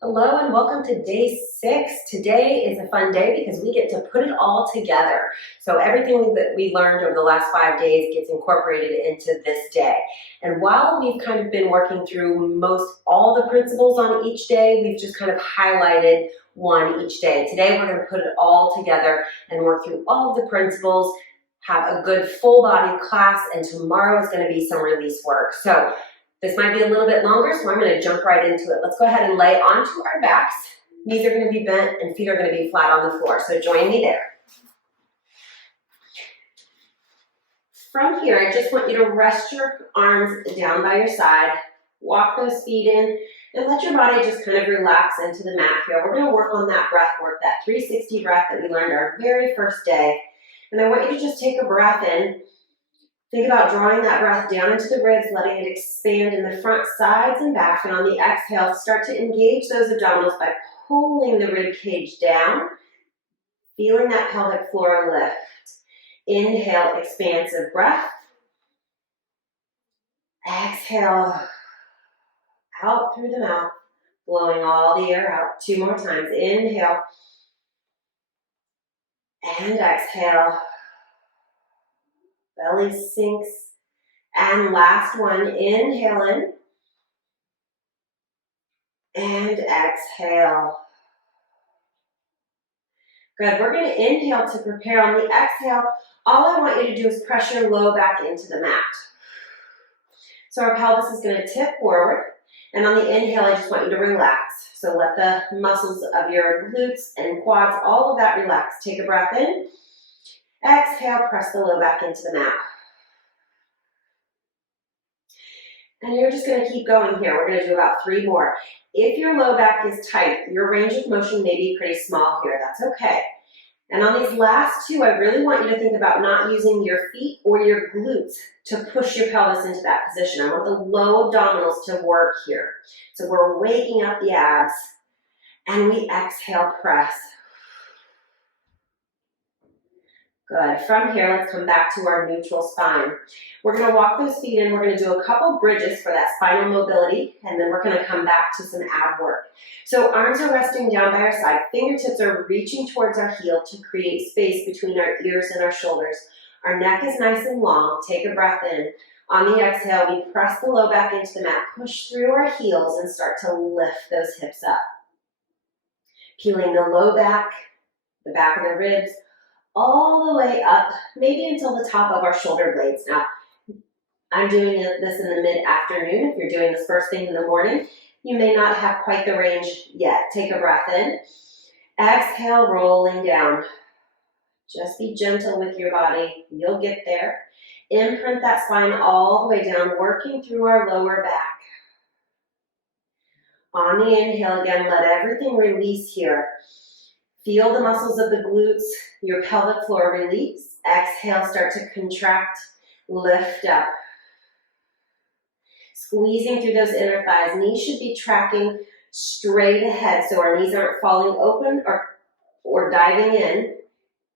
Hello and welcome to day 6. Today is a fun day because we get to put it all together. So everything that we learned over the last 5 days gets incorporated into this day. And while we've kind of been working through most all the principles on each day, we've just kind of highlighted one each day. Today we're going to put it all together and work through all of the principles, have a good full body class, and tomorrow is going to be some release work. So this might be a little bit longer, so I'm going to jump right into it. Let's go ahead and lay onto our backs. Knees are going to be bent and feet are going to be flat on the floor. So join me there. From here, I just want you to rest your arms down by your side. Walk those feet in and let your body just kind of relax into the mat here. We're going to work on that breath work, that 360 breath that we learned our very first day. And I want you to just take a breath in. Think about drawing that breath down into the ribs, letting it expand in the front, sides, and back. And on the exhale, start to engage those abdominals by pulling the rib cage down, feeling that pelvic floor lift. Inhale, expansive breath. Exhale, out through the mouth, blowing all the air out. 2 more times. Inhale and exhale. Belly sinks. And last one, inhale in. And exhale. Good, we're going to inhale to prepare. On the exhale, all I want you to do is press your low back into the mat. So our pelvis is going to tip forward. And on the inhale, I just want you to relax. So let the muscles of your glutes and quads, all of that relax. Take a breath in. Exhale, press the low back into the mat. And you're just going to keep going here. We're going to do about 3 more. If your low back is tight, your range of motion may be pretty small here. That's okay. And on these last 2, I really want you to think about not using your feet or your glutes to push your pelvis into that position. I want the low abdominals to work here. So we're waking up the abs. And we exhale, press. Good. From here, let's come back to our neutral spine. We're going to walk those feet in. We're going to do a couple bridges for that spinal mobility, and then we're going to come back to some ab work. So arms are resting down by our side. Fingertips are reaching towards our heel to create space between our ears and our shoulders. Our neck is nice and long. Take a breath in. On the exhale, we press the low back into the mat, push through our heels, and start to lift those hips up. Peeling the low back, the back of the ribs, all the way up, maybe until the top of our shoulder blades. Now, I'm doing this in the mid-afternoon. If you're doing this first thing in the morning, you may not have quite the range yet. Take a breath in. Exhale, rolling down. Just be gentle with your body. You'll get there. Imprint that spine all the way down, working through our lower back. On the inhale again, let everything release here. Feel the muscles of the glutes, your pelvic floor release. Exhale, start to contract, lift up. Squeezing through those inner thighs. Knees should be tracking straight ahead so our knees aren't falling open or diving in.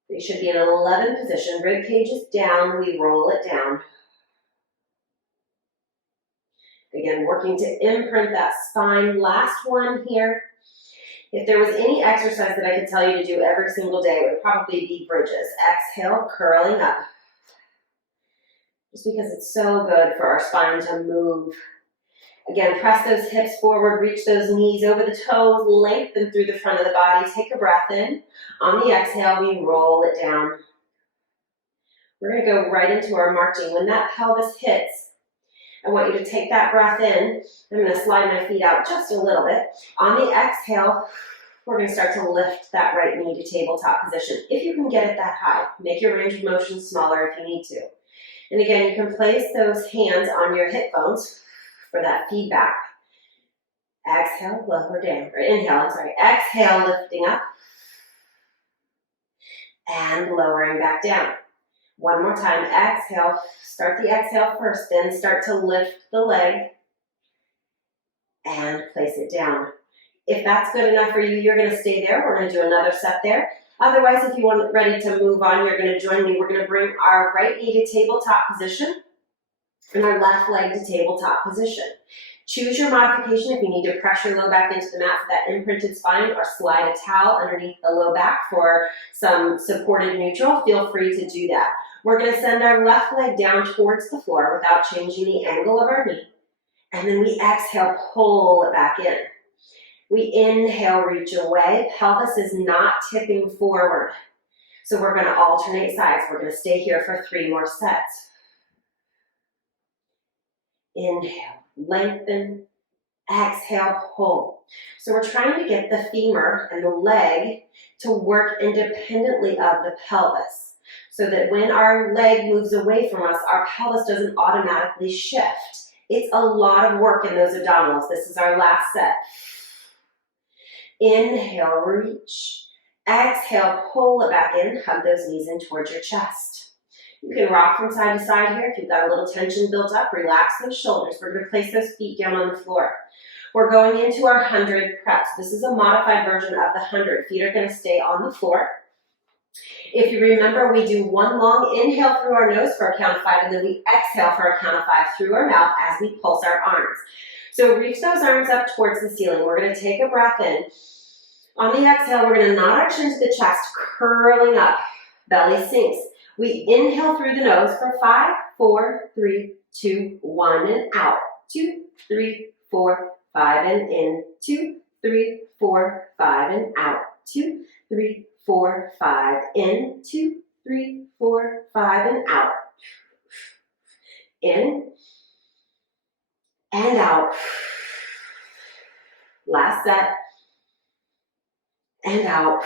They should be in an 11 position. Rib cage is down, we roll it down. Again, working to imprint that spine. Last one here. If there was any exercise that I could tell you to do every single day, it would probably be bridges. Exhale, curling up. Just because it's so good for our spine to move. Again, press those hips forward, reach those knees over the toes, lengthen through the front of the body. Take a breath in. On the exhale, we roll it down. We're going to go right into our marching. When that pelvis hits, I want you to take that breath in. I'm going to slide my feet out just a little bit. On the exhale, we're going to start to lift that right knee to tabletop position. If you can get it that high, make your range of motion smaller if you need to. And again, you can place those hands on your hip bones for that feedback. Exhale, lower down, or inhale, Exhale, lifting up. And lowering back down. One more time, exhale. Start the exhale first, then start to lift the leg and place it down. If that's good enough for you, you're going to stay there. We're going to do another set there. Otherwise, if you want ready to move on, you're going to join me. We're going to bring our right knee to tabletop position and our left leg to tabletop position. Choose your modification if you need to press your low back into the mat for that imprinted spine or slide a towel underneath the low back for some supported neutral. Feel free to do that. We're going to send our left leg down towards the floor without changing the angle of our knee. And then we exhale, pull it back in. We inhale, reach away. Pelvis is not tipping forward. So we're going to alternate sides. We're going to stay here for 3 more sets. Inhale, lengthen, exhale, pull. So we're trying to get the femur and the leg to work independently of the pelvis so that when our leg moves away from us, our pelvis doesn't automatically shift. It's a lot of work in those abdominals. This is our last set. Inhale, reach. Exhale, pull it back in. Hug those knees in towards your chest. You can rock from side to side here. If you've got a little tension built up, relax those shoulders. We're going to place those feet down on the floor. We're going into our 100 preps. This is a modified version of the 100. Feet are going to stay on the floor. If you remember, we do 1 long inhale through our nose for a count of 5, and then we exhale for a count of 5 through our mouth as we pulse our arms. So reach those arms up towards the ceiling. We're going to take a breath in. On the exhale, we're going to nod our chin to the chest, curling up. Belly sinks. We inhale through the nose for 5, 4, 3, 2, 1, and out. 2, 3, 4, 5, and in. 2, 3, 4, 5, and out. 2, 3, 4, 5, in. 2, 3, 4, 5, and out. In and out. Last set. And out.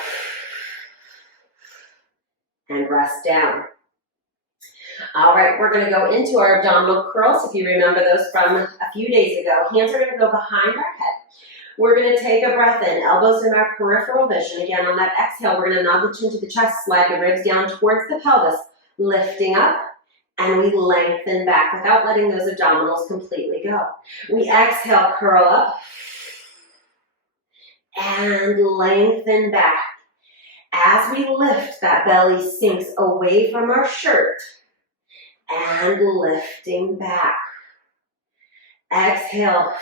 And rest down. All right, we're going to go into our abdominal curls. If you remember those from a few days ago, hands are going to go behind our head. We're going to take a breath in, elbows in our peripheral vision. Again, on that exhale, we're going to nod the chin to the chest, slide the ribs down towards the pelvis, lifting up, and we lengthen back without letting those abdominals completely go. We exhale, curl up, and lengthen back. As we lift, that belly sinks away from our shirt and lifting back. Exhale.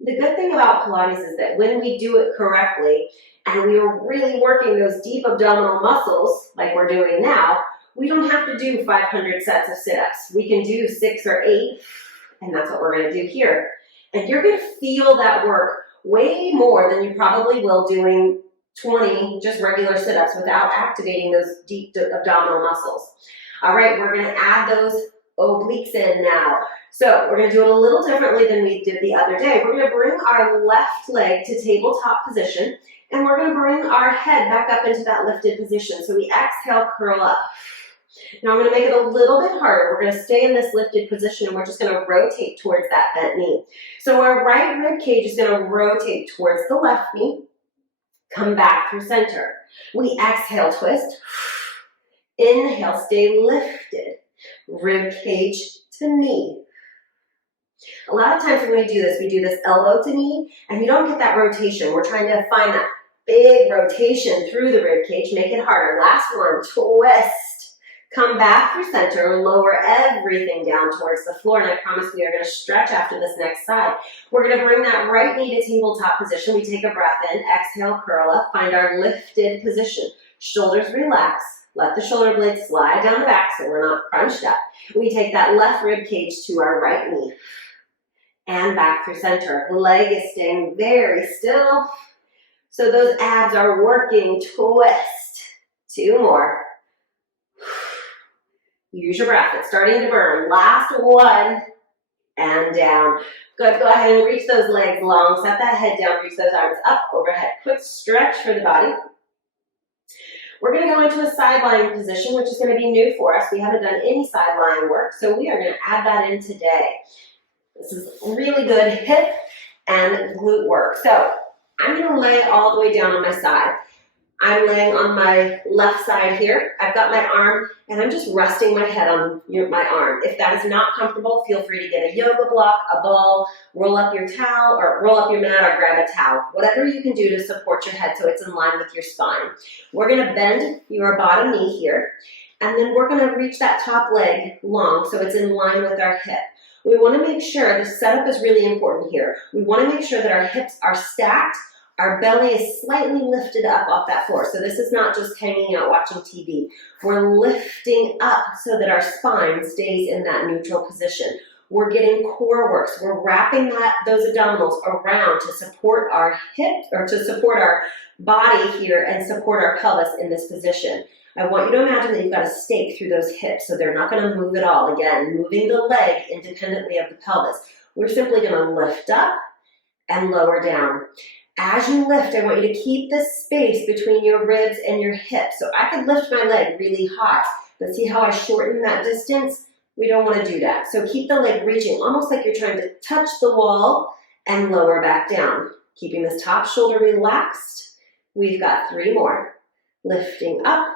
The good thing about Pilates is that when we do it correctly and we are really working those deep abdominal muscles like we're doing now, we don't have to do 500 sets of sit-ups. We can do 6 or 8, and that's what we're going to do here. And you're going to feel that work way more than you probably will doing 20 just regular sit-ups without activating those deep abdominal muscles. All right, we're going to add those obliques in now. So we're going to do it a little differently than we did the other day. We're going to bring our left leg to tabletop position, and we're going to bring our head back up into that lifted position. So we exhale, curl up. Now I'm going to make it a little bit harder. We're going to stay in this lifted position, and we're just going to rotate towards that bent knee. So our right rib cage is going to rotate towards the left knee. Come back through center. We exhale, twist. Inhale, stay lifted. Rib cage to knee. A lot of times when we do this elbow to knee, and you don't get that rotation. We're trying to find that big rotation through the rib cage. Make it harder. Last one, twist. Come back through center, lower everything down towards the floor, and I promise we are going to stretch after this next side. We're going to bring that right knee to tabletop position. We take a breath in, exhale, curl up, find our lifted position. Shoulders relax. Let the shoulder blades slide down the back so we're not crunched up. We take that left rib cage to our right knee and back through center. Leg is staying very still. So those abs are working. Twist. 2 more. Use your breath. It's starting to burn. Last one. And down. Good. Go ahead and reach those legs long. Set that head down. Reach those arms up overhead. Quick stretch for the body. We're going to go into a side lying position, which is going to be new for us. We haven't done any side lying work, so we are going to add that in today. This is really good hip and glute work. So I'm going to lay all the way down on my side. I'm laying on my left side here. I've got my arm, and I'm just resting my head on my arm. If that is not comfortable, feel free to get a yoga block, a ball, roll up your towel, or roll up your mat, or grab a towel. Whatever you can do to support your head so it's in line with your spine. We're going to bend your bottom knee here, and then we're going to reach that top leg long so it's in line with our hip. We want to make sure, the setup is really important here. We want to make sure that our hips are stacked, our belly is slightly lifted up off that floor. So this is not just hanging out watching TV. We're lifting up so that our spine stays in that neutral position. We're getting core work. So we're wrapping those abdominals around to support our hips, or to support our body here and support our pelvis in this position. I want you to imagine that you've got a stake through those hips, so they're not going to move at all. Again, moving the leg independently of the pelvis. We're simply going to lift up and lower down. As you lift, I want you to keep the space between your ribs and your hips. So I could lift my leg really high, but see how I shorten that distance? We don't want to do that. So keep the leg reaching, almost like you're trying to touch the wall and lower back down. Keeping this top shoulder relaxed. We've got 3 more. Lifting up,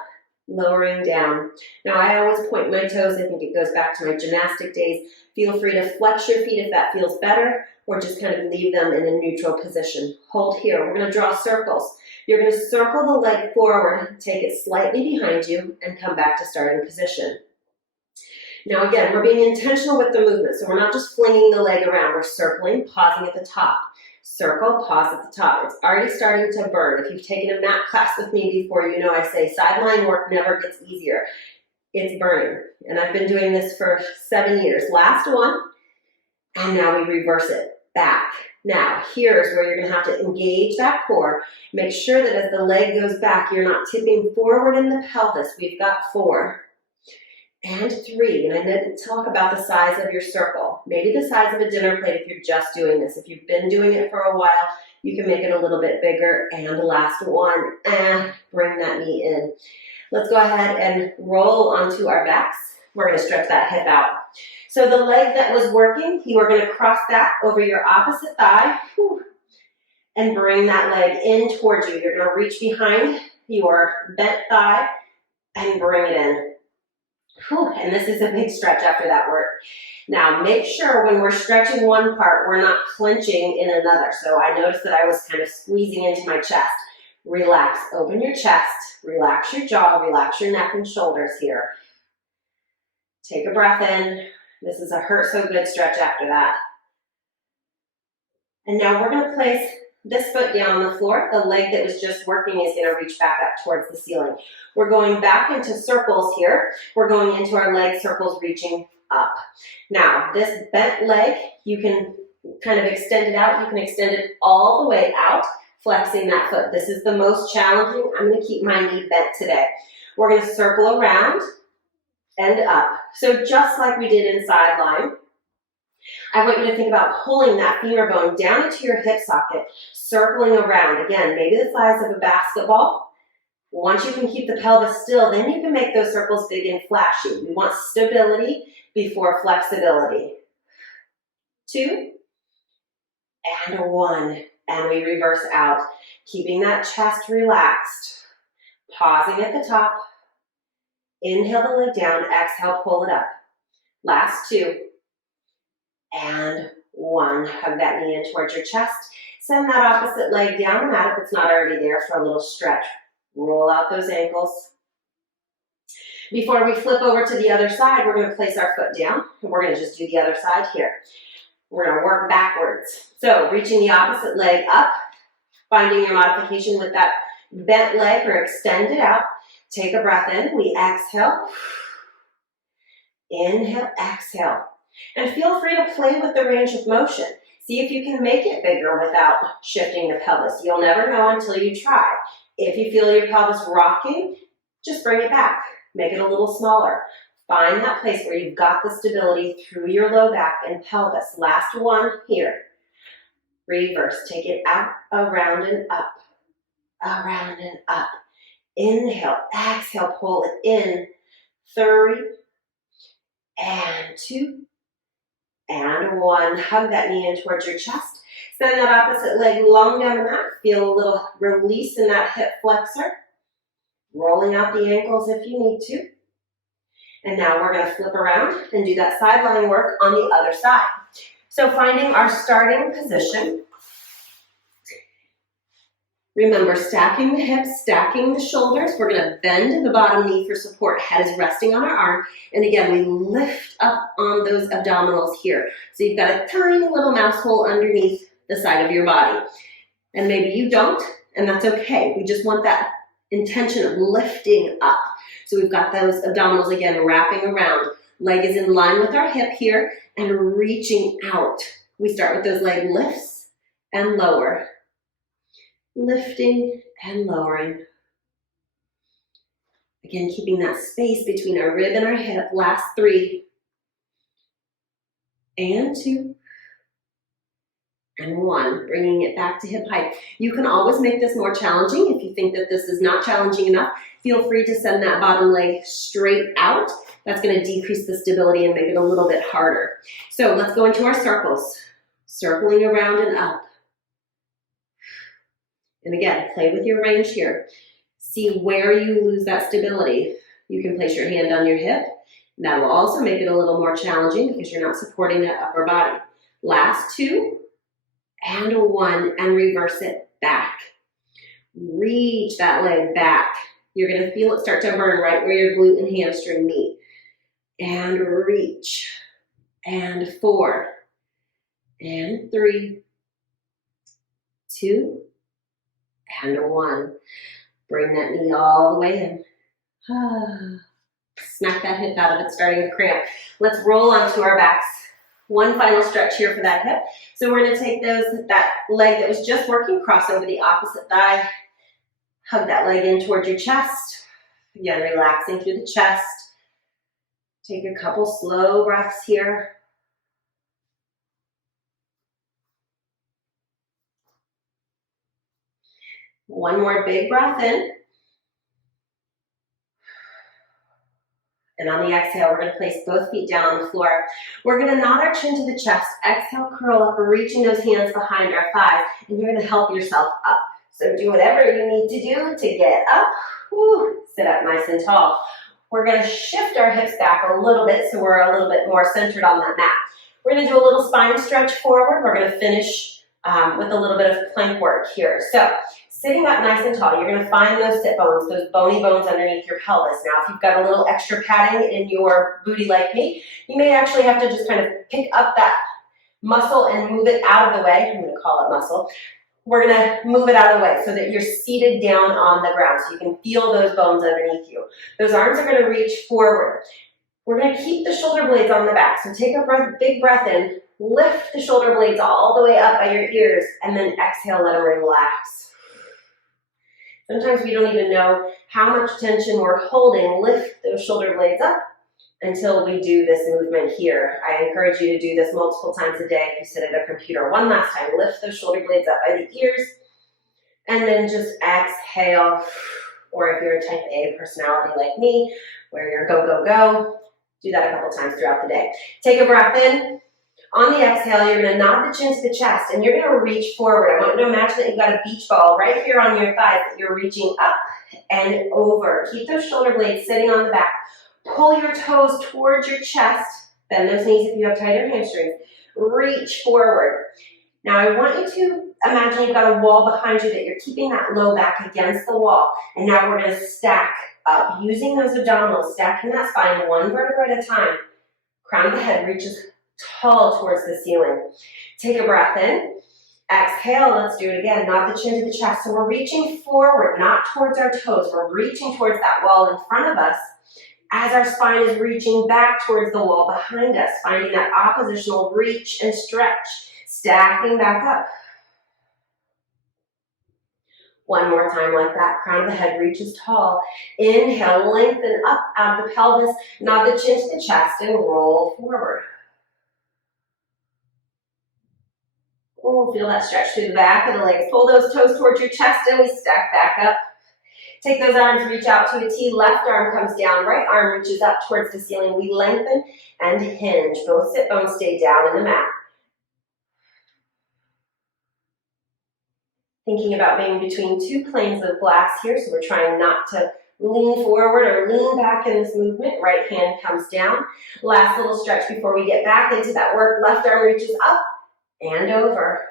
lowering down. Now I always point my toes. I think it goes back to my gymnastic days. Feel free to flex your feet if that feels better, or just kind of leave them in a neutral position. Hold here. We're going to draw circles. You're going to circle the leg forward, take it slightly behind you, and come back to starting position. Now again, we're being intentional with the movement, so we're not just flinging the leg around. We're circling, pausing at the top. Circle, pause at the top. It's already starting to burn. If you've taken a mat class with me before, you know I say sideline work never gets easier. It's burning. And I've been doing this for 7 years. Last one, and now we reverse it back. Now, here's where you're going to have to engage that core. Make sure that as the leg goes back, you're not tipping forward in the pelvis. We've got 4 and 3. And I didn't talk about the size of your circle. Maybe the size of a dinner plate if you're just doing this. If you've been doing it for a while, you can make it a little bit bigger. And the last one, and bring that knee in. Let's go ahead and roll onto our backs. We're going to stretch that hip out. So the leg that was working, you are going to cross that over your opposite thigh and bring that leg in towards you. You're going to reach behind your bent thigh and bring it in. And this is a big stretch after that work. Now make sure when we're stretching one part, we're not clenching in another. So I noticed that I was kind of squeezing into my chest. Relax, open your chest, relax your jaw, relax your neck and shoulders here. Take a breath in. This is a hurt so good stretch after that. And now we're going to place this foot down on the floor. The leg that was just working is going to reach back up towards the ceiling. We're going back into circles here. We're going into our leg circles reaching up. Now, this bent leg, you can kind of extend it out. You can extend it all the way out, flexing that foot. This is the most challenging. I'm going to keep my knee bent today. We're going to circle around and up. So just like we did in sideline, I want you to think about pulling that femur bone down into your hip socket, circling around. Again, maybe the size of a basketball. Once you can keep the pelvis still, then you can make those circles big and flashy. We want stability before flexibility. 2 and 1. And we reverse out, keeping that chest relaxed. Pausing at the top. Inhale the leg down, exhale, pull it up. Last 2 and 1. Hug that knee in towards your chest. Send that opposite leg down the mat if it's not already there for a little stretch. Roll out those ankles. Before we flip over to the other side, we're going to place our foot down, and we're going to just do the other side here. We're going to work backwards. So reaching the opposite leg up, finding your modification with that bent leg or extend it out. Take a breath in. We exhale. Inhale, exhale. And feel free to play with the range of motion. See if you can make it bigger without shifting the pelvis. You'll never know until you try. If you feel your pelvis rocking, just bring it back. Make it a little smaller. Find that place where you've got the stability through your low back and pelvis. Last one here. Reverse. Take it out, around and up. Around and up. Inhale, exhale, pull it in. 3 and 2 and 1. Hug that knee in towards your chest. Send that opposite leg long down the mat. Feel a little release in that hip flexor. Rolling out the ankles if you need to. And now we're going to flip around and do that sideline work on the other side. So finding our starting position. Remember, stacking the hips, stacking the shoulders. We're going to bend the bottom knee for support. Head is resting on our arm. And again, we lift up on those abdominals here. So you've got a tiny little mouse hole underneath the side of your body. And maybe you don't, and that's okay. We just want that intention of lifting up. So we've got those abdominals again wrapping around. Leg is in line with our hip here and reaching out. We start with those leg lifts and lower. Lifting and lowering. Again, keeping that space between our rib and our hip. Last 3. And 2. And 1. Bringing it back to hip height. You can always make this more challenging. If you think that this is not challenging enough, feel free to send that bottom leg straight out. That's going to decrease the stability and make it a little bit harder. So let's go into our circles. Circling around and up. And again, play with your range here. See where you lose that stability. You can place your hand on your hip. That will also make it a little more challenging because you're not supporting that upper body. Last 2 and 1 and reverse it back. Reach that leg back. You're going to feel it start to burn right where your glute and hamstring meet. And reach. And 4 and 3, 2, and 1. Bring that knee all the way in. Smack that hip out of it, starting to cramp. Let's roll onto our backs. One final stretch here for that hip. So we're going to take that leg that was just working, cross over the opposite thigh. Hug that leg in towards your chest. Again, relaxing through the chest. Take a couple slow breaths here. One more big breath in. And on the exhale, we're going to place both feet down on the floor. We're going to nod our chin to the chest. Exhale, curl up, reaching those hands behind our thighs. And you're going to help yourself up. So do whatever you need to do to get up. Woo, sit up nice and tall. We're going to shift our hips back a little bit so we're a little bit more centered on that mat. We're going to do a little spine stretch forward. We're going to finish with a little bit of plank work here. So sitting up nice and tall, you're going to find those sit bones, those bony bones underneath your pelvis. Now, if you've got a little extra padding in your booty like me, you may actually have to just kind of pick up that muscle and move it out of the way. I'm going to call it muscle. We're going to move it out of the way so that you're seated down on the ground so you can feel those bones underneath you. Those arms are going to reach forward. We're going to keep the shoulder blades on the back. So take a big breath in, lift the shoulder blades all the way up by your ears, and then exhale, let them relax. Sometimes we don't even know how much tension we're holding. Lift those shoulder blades up until we do this movement here. I encourage you to do this multiple times a day if you sit at a computer. One last time, lift those shoulder blades up by the ears, and then just exhale. Or if you're a type A personality like me, where you're go, go, go, do that a couple times throughout the day. Take a breath in. On the exhale, you're going to nod the chin to the chest, and you're going to reach forward. I want you to imagine that you've got a beach ball right here on your thighs that you're reaching up and over. Keep those shoulder blades sitting on the back. Pull your toes towards your chest. Bend those knees if you have tighter hamstrings. Reach forward. Now, I want you to imagine you've got a wall behind you that you're keeping that low back against the wall. And now we're going to stack up using those abdominals, stacking that spine one vertebra at a time. Crown of the head reaches tall towards the ceiling. Take a breath in. Exhale, let's do it again. Nod the chin to the chest. So we're reaching forward, not towards our toes. We're reaching towards that wall in front of us as our spine is reaching back towards the wall behind us, finding that oppositional reach and stretch, stacking back up. One more time like that. Crown of the head reaches tall. Inhale, lengthen up out of the pelvis. Nod the chin to the chest and roll forward. Oh, feel that stretch through the back of the legs. Pull those toes towards your chest and we stack back up. Take those arms, reach out to a T. Left arm comes down, right arm reaches up towards the ceiling. We lengthen and hinge. Both sit bones stay down in the mat. Thinking about being between two planes of glass here, so we're trying not to lean forward or lean back in this movement. Right hand comes down. Last little stretch before we get back into that work. Left arm reaches up and over.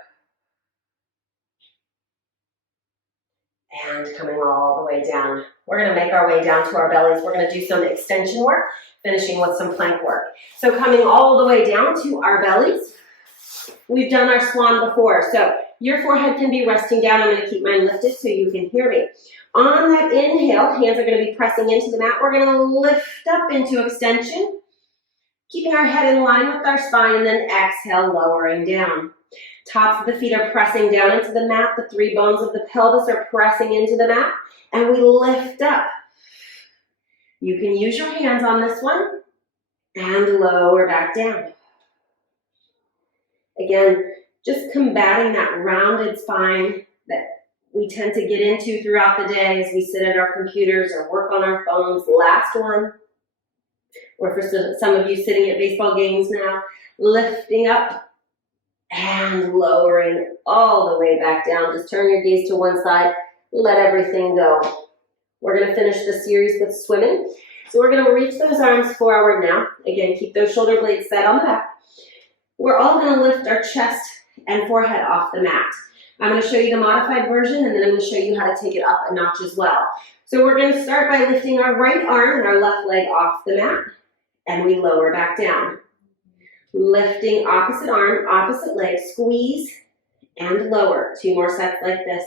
and coming all the way down. We're gonna make our way down to our bellies. We're gonna do some extension work, finishing with some plank work. So coming all the way down to our bellies. We've done our swan before, so your forehead can be resting down. I'm gonna keep mine lifted so you can hear me. On that inhale, hands are gonna be pressing into the mat. We're gonna lift up into extension, keeping our head in line with our spine, and then exhale, lowering down. Tops of the feet are pressing down into the mat. The 3 bones of the pelvis are pressing into the mat, and we lift up. You can use your hands on this one, and lower back down. Again, just combating that rounded spine that we tend to get into throughout the day as we sit at our computers or work on our phones. Last one. Or for some of you sitting at baseball games now, lifting up and lowering all the way back down. Just turn your gaze to one side, let everything go. We're gonna finish the series with swimming. So we're gonna reach those arms forward now. Again, keep those shoulder blades set on the back. We're all gonna lift our chest and forehead off the mat. I'm gonna show you the modified version, and then I'm gonna show you how to take it up a notch as well. So we're gonna start by lifting our right arm and our left leg off the mat, and we lower back down. Lifting opposite arm, opposite leg, squeeze and lower. 2 more sets like this.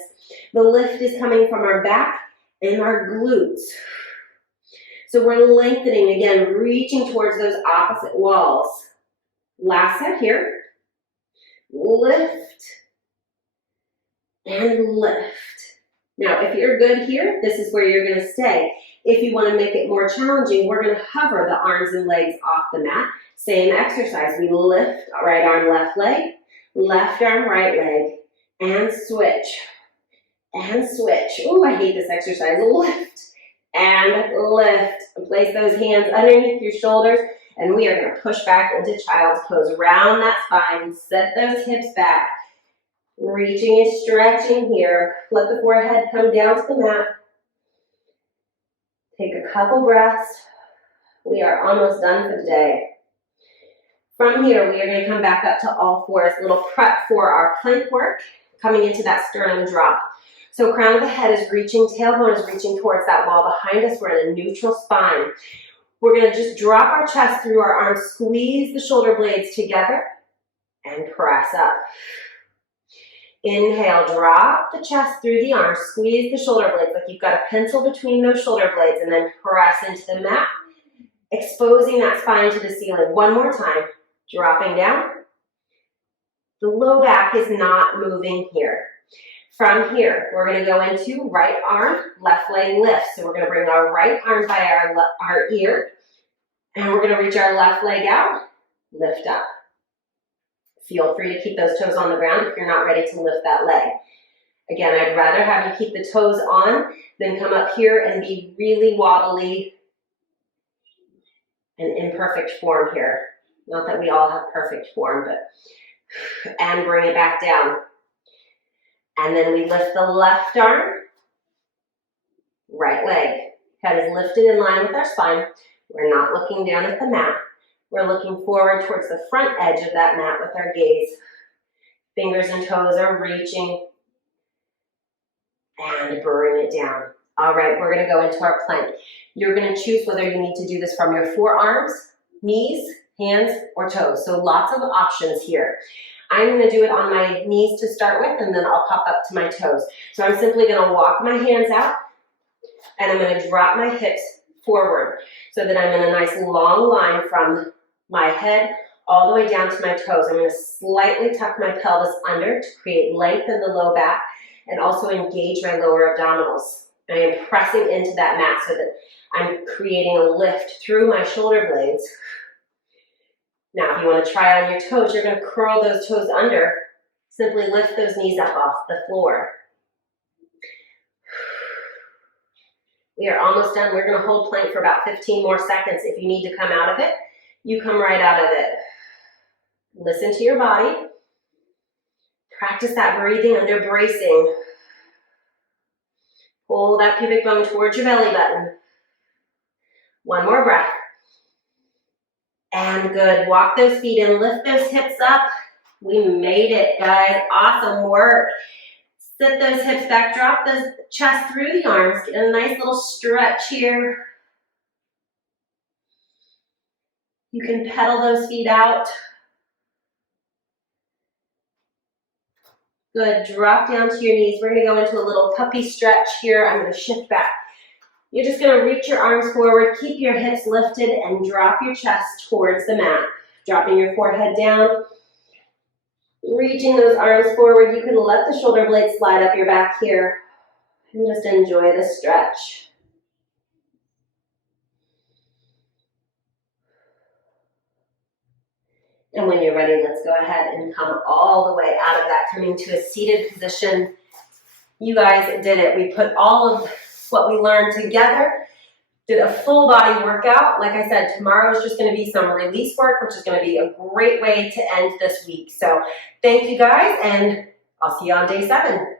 The lift is coming from our back and our glutes. So we're lengthening, again, reaching towards those opposite walls. Last set here. Lift and lift. Now, if you're good here, this is where you're gonna stay. If you wanna make it more challenging, we're gonna hover the arms and legs off the mat. Same exercise. We lift, right arm, left leg, left arm, right leg, and switch. And switch. Ooh, I hate this exercise. Lift and lift. Place those hands underneath your shoulders, and we are going to push back into child's pose. Round that spine, set those hips back. Reaching and stretching here. Let the forehead come down to the mat. Take a couple breaths. We are almost done for the day. From here, we are going to come back up to all fours. A little prep for our plank work, coming into that sternum drop. So crown of the head is reaching, tailbone is reaching towards that wall behind us. We're in a neutral spine. We're going to just drop our chest through our arms, squeeze the shoulder blades together, and press up. Inhale, drop the chest through the arms, squeeze the shoulder blades like you've got a pencil between those shoulder blades, and then press into the mat, exposing that spine to the ceiling. One more time, dropping down. The low back is not moving here. From here, we're going to go into right arm, left leg lift. So we're going to bring our right arm by our ear, and we're going to reach our left leg out, lift up. Feel free to keep those toes on the ground if you're not ready to lift that leg. Again, I'd rather have you keep the toes on than come up here and be really wobbly and imperfect form here. Not that we all have perfect form, but, and bring it back down. And then we lift the left arm, right leg. Head is lifted in line with our spine. We're not looking down at the mat. We're looking forward towards the front edge of that mat with our gaze. Fingers and toes are reaching. And bring it down. All right, we're going to go into our plank. You're going to choose whether you need to do this from your forearms, knees, hands, or toes. So lots of options here. I'm going to do it on my knees to start with, and then I'll pop up to my toes. So I'm simply going to walk my hands out, and I'm going to drop my hips forward so that I'm in a nice long line from my head all the way down to my toes. I'm going to slightly tuck my pelvis under to create length in the low back and also engage my lower abdominals. I am pressing into that mat so that I'm creating a lift through my shoulder blades. Now, if you want to try on your toes, you're going to curl those toes under. Simply lift those knees up off the floor. We are almost done. We're going to hold plank for about 15 more seconds. If you need to come out of it, you come right out of it. Listen to your body. Practice that breathing under bracing. Pull that pubic bone towards your belly button. One more breath. And good. Walk those feet in, lift those hips up. We made it, guys. Awesome work. Sit those hips back, drop the chest through the arms, get a nice little stretch here. You can pedal those feet out. Good, drop down to your knees. We're gonna go into a little puppy stretch here. I'm gonna shift back. You're just gonna reach your arms forward, keep your hips lifted, and drop your chest towards the mat. Dropping your forehead down, reaching those arms forward. You can let the shoulder blades slide up your back here, and just enjoy the stretch. And when you're ready, let's go ahead and come all the way out of that, coming to a seated position. You guys did it. We put all of what we learned together, did a full body workout. Like I said, tomorrow is just going to be some release work, which is going to be a great way to end this week. So thank you guys, and I'll see you on day 7.